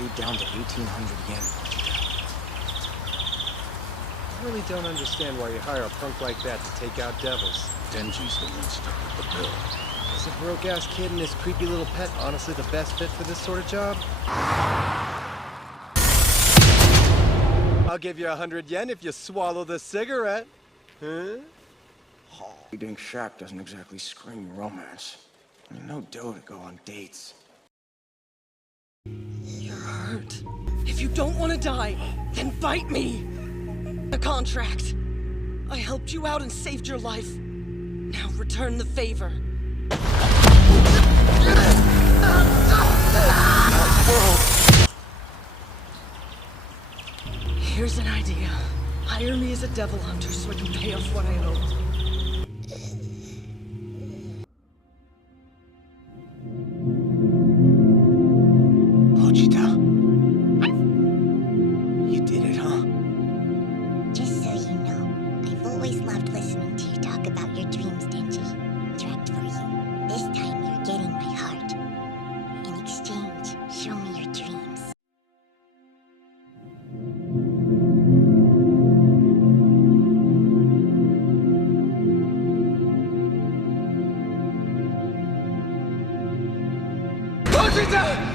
already down to 1,800 yen. I really don't understand why you hire a punk like that to take out devils. Denji's the one stuck with the bill. Is a broke-ass kid and his creepy little pet honestly the best fit for this sort of job? I'll give you 100 yen if you swallow the cigarette. Huh? Dink Shack doesn't exactly scream romance. I mean, no dough to go on dates. You're hurt. If you don't want to die, then bite me! The contract. I helped you out and saved your life. Now return the favor. Here's an idea. Hire me as a devil hunter so I can pay off what I owe. Ojita. You did it, huh? Just so you know, I've always loved listening to you talk about your dreams, Denji. Tracked for you. This time you're getting my heart. In exchange, show me your dreams. Ojita!